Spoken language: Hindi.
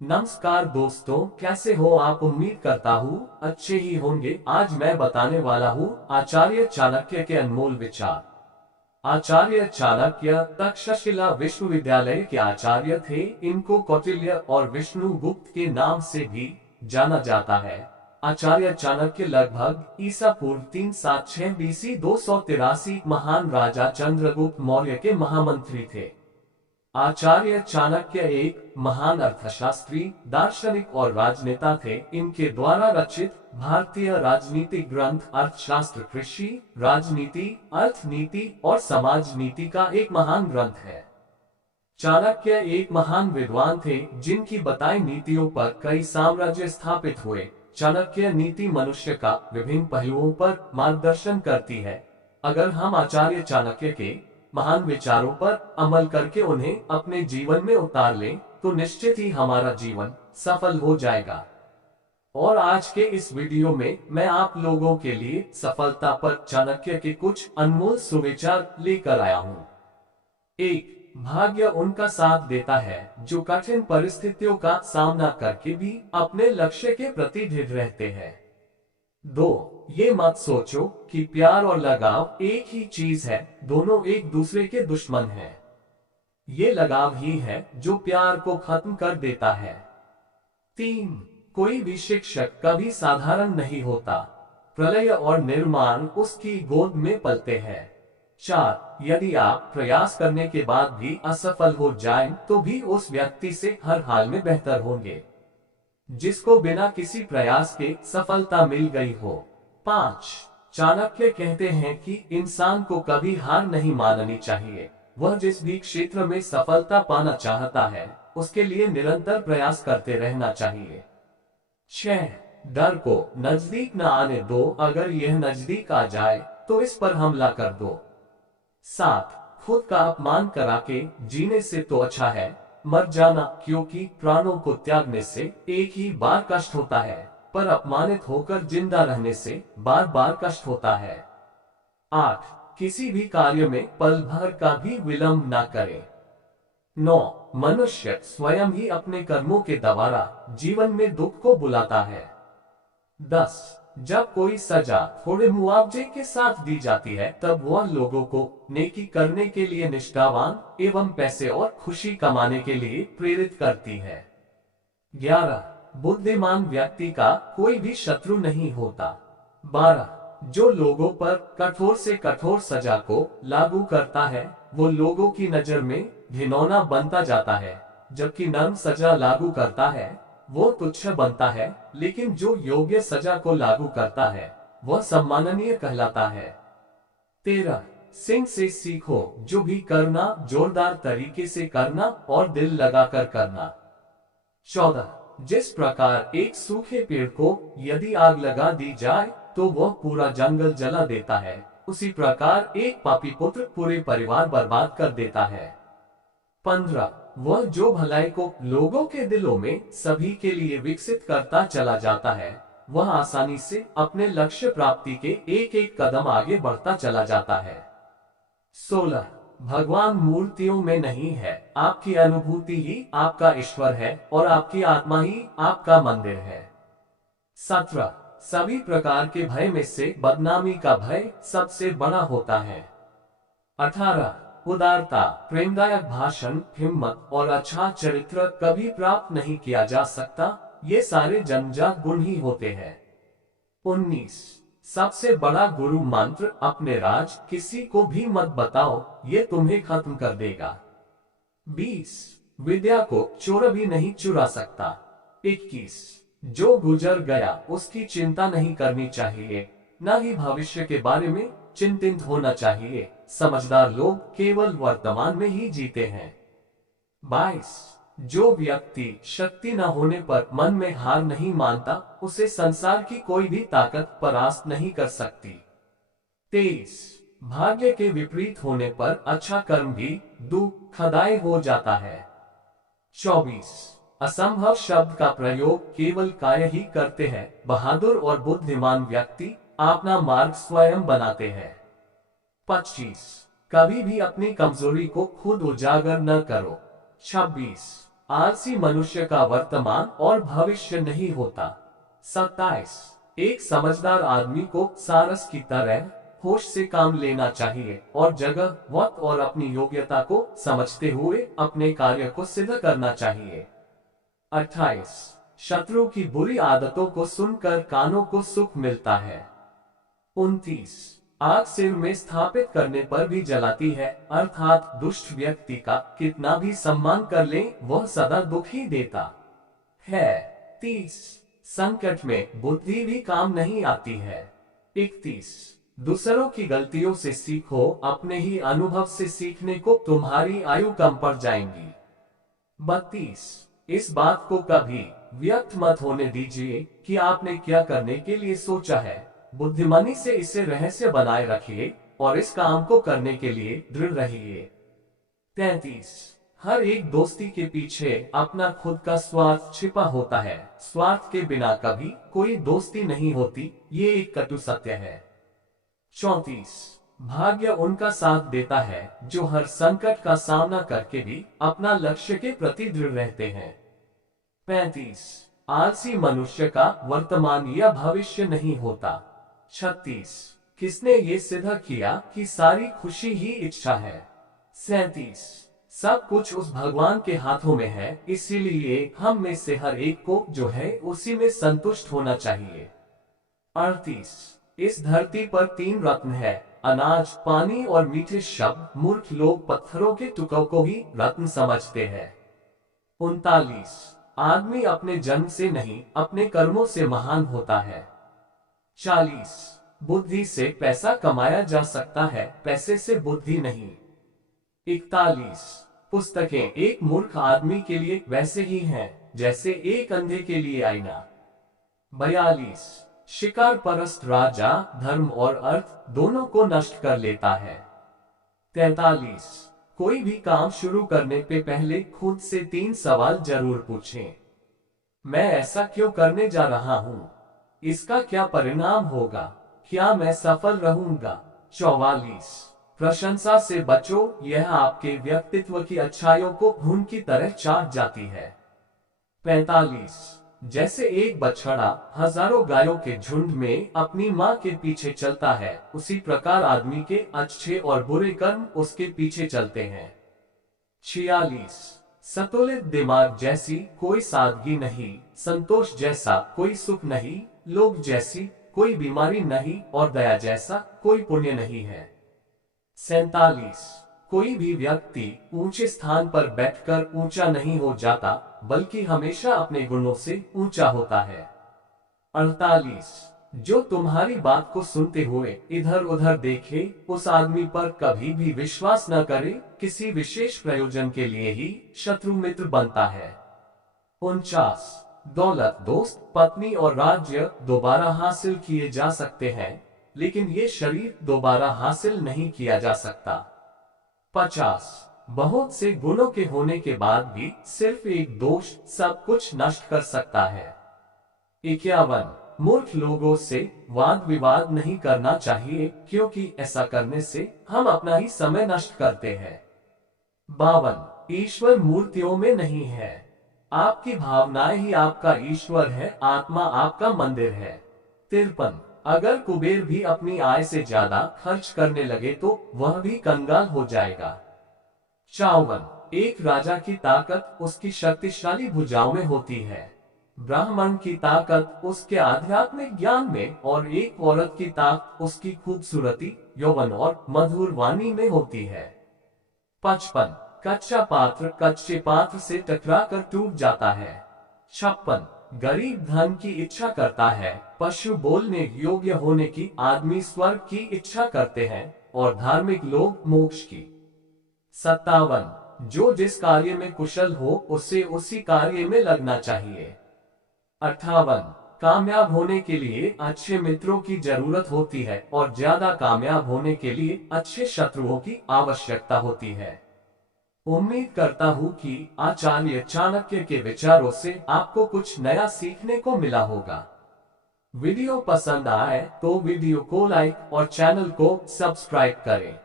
नमस्कार दोस्तों, कैसे हो आप। उम्मीद करता हूँ अच्छे ही होंगे। आज मैं बताने वाला हूँ आचार्य चाणक्य के अनमोल विचार। आचार्य चाणक्य तक्षशिला विश्वविद्यालय के आचार्य थे। इनको कौटिल्य और विष्णुगुप्त के नाम से भी जाना जाता है। आचार्य चाणक्य लगभग ईसा पूर्व 376 बीसी 283 महान राजा चंद्रगुप्त मौर्य के महामंत्री थे। आचार्य चाणक्य एक महान अर्थशास्त्री, दार्शनिक और राजनेता थे। इनके द्वारा रचित भारतीय राजनीतिक ग्रंथ अर्थशास्त्र कृषि, राजनीति, अर्थनीति और समाज नीति का एक महान ग्रंथ है। चाणक्य एक महान विद्वान थे, जिनकी बताई नीतियों पर कई साम्राज्य स्थापित हुए। चाणक्य नीति मनुष्य का विभिन्न पहलुओं पर मार्गदर्शन करती है। अगर हम आचार्य चाणक्य के महान विचारों पर अमल करके उन्हें अपने जीवन में उतार लें, तो निश्चित ही हमारा जीवन सफल हो जाएगा। और आज के इस वीडियो में मैं आप लोगों के लिए सफलता पर चाणक्य के कुछ अनमोल सुविचार लेकर आया हूँ। 1. भाग्य उनका साथ देता है जो कठिन परिस्थितियों का सामना करके भी अपने लक्ष्य के प्रति दृढ़ रहते हैं। 2. ये मत सोचो कि प्यार और लगाव एक ही चीज है, दोनों एक दूसरे के दुश्मन हैं। ये लगाव ही है जो प्यार को खत्म कर देता है। 3. कोई भी शिक्षक कभी साधारण नहीं होता, प्रलय और निर्माण उसकी गोद में पलते हैं। 4. यदि आप प्रयास करने के बाद भी असफल हो जाएं, तो भी उस व्यक्ति से हर हाल में बेहतर होंगे जिसको बिना किसी प्रयास के सफलता मिल गई हो। 5. चाणक्य कहते हैं कि इंसान को कभी हार नहीं माननी चाहिए। वह जिस भी क्षेत्र में सफलता पाना चाहता है, उसके लिए निरंतर प्रयास करते रहना चाहिए। 6. डर को नजदीक न आने दो, अगर यह नजदीक आ जाए तो इस पर हमला कर दो। 7. खुद का अपमान करा के जीने से तो अच्छा है मर जाना, क्योंकि प्राणों को त्यागने से एक ही बार कष्ट होता है, पर अपमानित होकर जिंदा रहने से बार बार कष्ट होता है। 8. किसी भी कार्य में पल भर का भी विलंब ना करे। 9. मनुष्य स्वयं ही अपने कर्मों के द्वारा जीवन में दुख को बुलाता है। 10. जब कोई सजा थोड़े मुआवजे के साथ दी जाती है, तब वह लोगों को नेकी करने के लिए निष्ठावान एवं पैसे और खुशी कमाने के लिए प्रेरित करती है। 11. बुद्धिमान व्यक्ति का कोई भी शत्रु नहीं होता। 12. जो लोगों पर कठोर से कठोर सजा को लागू करता है, वो लोगों की नजर में घिनौना बनता जाता है, जबकि नर्म सजा लागू करता है वो तुच्छ बनता है, लेकिन जो योग्य सजा को लागू करता है वह सम्माननीय कहलाता है। 13. सिंह से सीखो, जो भी करना जोरदार तरीके से करना और दिल लगाकर करना। 14. जिस प्रकार एक सूखे पेड़ को यदि आग लगा दी जाए तो वह पूरा जंगल जला देता है, उसी प्रकार एक पापी पुत्र पूरे परिवार बर्बाद कर देता है। 15. वह जो भलाई को लोगों के दिलों में सभी के लिए विकसित करता चला जाता है, वह आसानी से अपने लक्ष्य प्राप्ति के एक एक कदम आगे बढ़ता चला जाता है। 16. भगवान मूर्तियों में नहीं है, आपकी अनुभूति ही आपका ईश्वर है और आपकी आत्मा ही आपका मंदिर है। 17. सभी प्रकार के भय में से बदनामी का भय सबसे बड़ा होता है। 18. उदारता, प्रेमदायक भाषण, हिम्मत और अच्छा चरित्र कभी प्राप्त नहीं किया जा सकता, ये सारे जन्मजात गुण ही होते हैं। 19. सबसे बड़ा गुरु मंत्र अपने राज किसी को भी मत बताओ, ये तुम्हें खत्म कर देगा। 20. विद्या को चोर भी नहीं चुरा सकता। 21. जो गुजर गया उसकी चिंता नहीं करनी चाहिए, न ही भविष्य के बारे में चिंतित होना चाहिए। समझदार लोग केवल वर्तमान में ही जीते हैं। 22. जो व्यक्ति शक्ति न होने पर मन में हार नहीं मानता, उसे संसार की कोई भी ताकत परास्त नहीं कर सकती। 23. भाग्य के विपरीत होने पर अच्छा कर्म भी दुखदायी हो जाता है। 24. असंभव शब्द का प्रयोग केवल काय ही करते हैं, बहादुर और बुद्धिमान व्यक्ति अपना मार्ग स्वयं बनाते हैं। 25. कभी भी अपनी कमजोरी को खुद उजागर न करो। 26. आलसी मनुष्य का वर्तमान और भविष्य नहीं होता। 27। एक समझदार आदमी को सारस की तरह होश से काम लेना चाहिए और जगह, वक्त और अपनी योग्यता को समझते हुए अपने कार्य को सिद्ध करना चाहिए। 28। शत्रु की बुरी आदतों को सुनकर कानों को सुख मिलता है। 29। आग सिर में स्थापित करने पर भी जलाती है, अर्थात दुष्ट व्यक्ति का कितना भी सम्मान कर ले वह सदा दुख ही देता है। 30। संकट में बुद्धि भी काम नहीं आती है। 31। दूसरों की गलतियों से सीखो, अपने ही अनुभव से सीखने को तुम्हारी आयु कम पड़ जाएंगी। 32। इस बात को कभी व्यर्थ मत होने दीजिए कि आपने क्या करने के लिए सोचा है। बुद्धिमानी से इसे रहस्य बनाए रखिए और इस काम को करने के लिए दृढ़ रहिए। 33। हर एक दोस्ती के पीछे अपना खुद का स्वार्थ छिपा होता है। स्वार्थ के बिना कभी कोई दोस्ती नहीं होती, ये एक कटु सत्य है। 34। भाग्य उनका साथ देता है जो हर संकट का सामना करके भी अपना लक्ष्य के प्रति दृढ़ रहते हैं। 35। आलसी मनुष्य का वर्तमान या भविष्य नहीं होता। 36। किसने ये सिद्ध किया कि सारी खुशी ही इच्छा है। 37। सब कुछ उस भगवान के हाथों में है, इसीलिए हम में से हर एक को जो है उसी में संतुष्ट होना चाहिए। 38। इस धरती पर 3 रत्न है, अनाज, पानी और मीठे शब्द। मूर्ख लोग पत्थरों के टुकड़ों को ही रत्न समझते हैं। 39। आदमी अपने जन्म से नहीं अपने कर्मों से महान होता है। 40। बुद्धि से पैसा कमाया जा सकता है, पैसे से बुद्धि नहीं। 41। पुस्तकें एक मूर्ख आदमी के लिए वैसे ही हैं जैसे एक अंधे के लिए आईना। 42। शिकार परस्त राजा धर्म और अर्थ दोनों को नष्ट कर लेता है। 43। कोई भी काम शुरू करने पे पहले खुद से 3 सवाल जरूर पूछें। मैं ऐसा क्यों करने जा रहा हूँ? इसका क्या परिणाम होगा? क्या मैं सफल रहूंगा? 44। प्रशंसा से बचो, यह आपके व्यक्तित्व की अच्छाइयों को घुन की तरह चाट जाती है। 45। जैसे एक बछड़ा हजारों गायों के झुंड में अपनी माँ के पीछे चलता है, उसी प्रकार आदमी के अच्छे और बुरे कर्म उसके पीछे चलते हैं। 46। संतुलित दिमाग जैसी कोई सादगी नहीं, संतोष जैसा कोई सुख नहीं, लोभ जैसी कोई बीमारी नहीं और दया जैसा कोई पुण्य नहीं है। 47। कोई भी व्यक्ति ऊंचे स्थान पर बैठकर ऊंचा नहीं हो जाता, बल्कि हमेशा अपने गुणों से ऊंचा होता है। 48। जो तुम्हारी बात को सुनते हुए इधर उधर देखे, उस आदमी पर कभी भी विश्वास न करे, किसी विशेष प्रयोजन के लिए ही शत्रु मित्र बनता है। 49। दौलत, दोस्त, पत्नी और राज्य दोबारा हासिल किए जा सकते हैं, लेकिन ये शरीर दोबारा हासिल नहीं किया जा सकता। 50। बहुत से गुणों के होने के बाद भी सिर्फ एक दोष सब कुछ नष्ट कर सकता है। 51। मूर्ख लोगों से वाद विवाद नहीं करना चाहिए, क्योंकि ऐसा करने से हम अपना ही समय नष्ट करते हैं। 52। ईश्वर मूर्तियों में नहीं है, आपकी भावनाएं ही आपका ईश्वर है, आत्मा आपका मंदिर है। 53। अगर कुबेर भी अपनी आय से ज्यादा खर्च करने लगे तो वह भी कंगाल हो जाएगा। 54। एक राजा की ताकत उसकी शक्तिशाली भुजाओं में होती है, ब्राह्मण की ताकत उसके आध्यात्मिक ज्ञान में और एक औरत की ताकत उसकी खूबसूरती, यौवन और मधुर वाणी में होती है। 55। कच्चा पात्र कच्चे पात्र से टकराकर टूट जाता है। 56। गरीब धन की इच्छा करता है, पशु बोलने योग्य होने की, आदमी स्वर्ग की इच्छा करते हैं और धार्मिक लोग मोक्ष की। 57। जो जिस कार्य में कुशल हो उसे उसी कार्य में लगना चाहिए। 58। कामयाब होने के लिए अच्छे मित्रों की जरूरत होती है और ज्यादा कामयाब होने के लिए अच्छे शत्रुओं की आवश्यकता होती है। उम्मीद करता हूँ कि आचार्य चाणक्य के विचारों से आपको कुछ नया सीखने को मिला होगा। वीडियो पसंद आए तो वीडियो को लाइक और चैनल को सब्सक्राइब करें।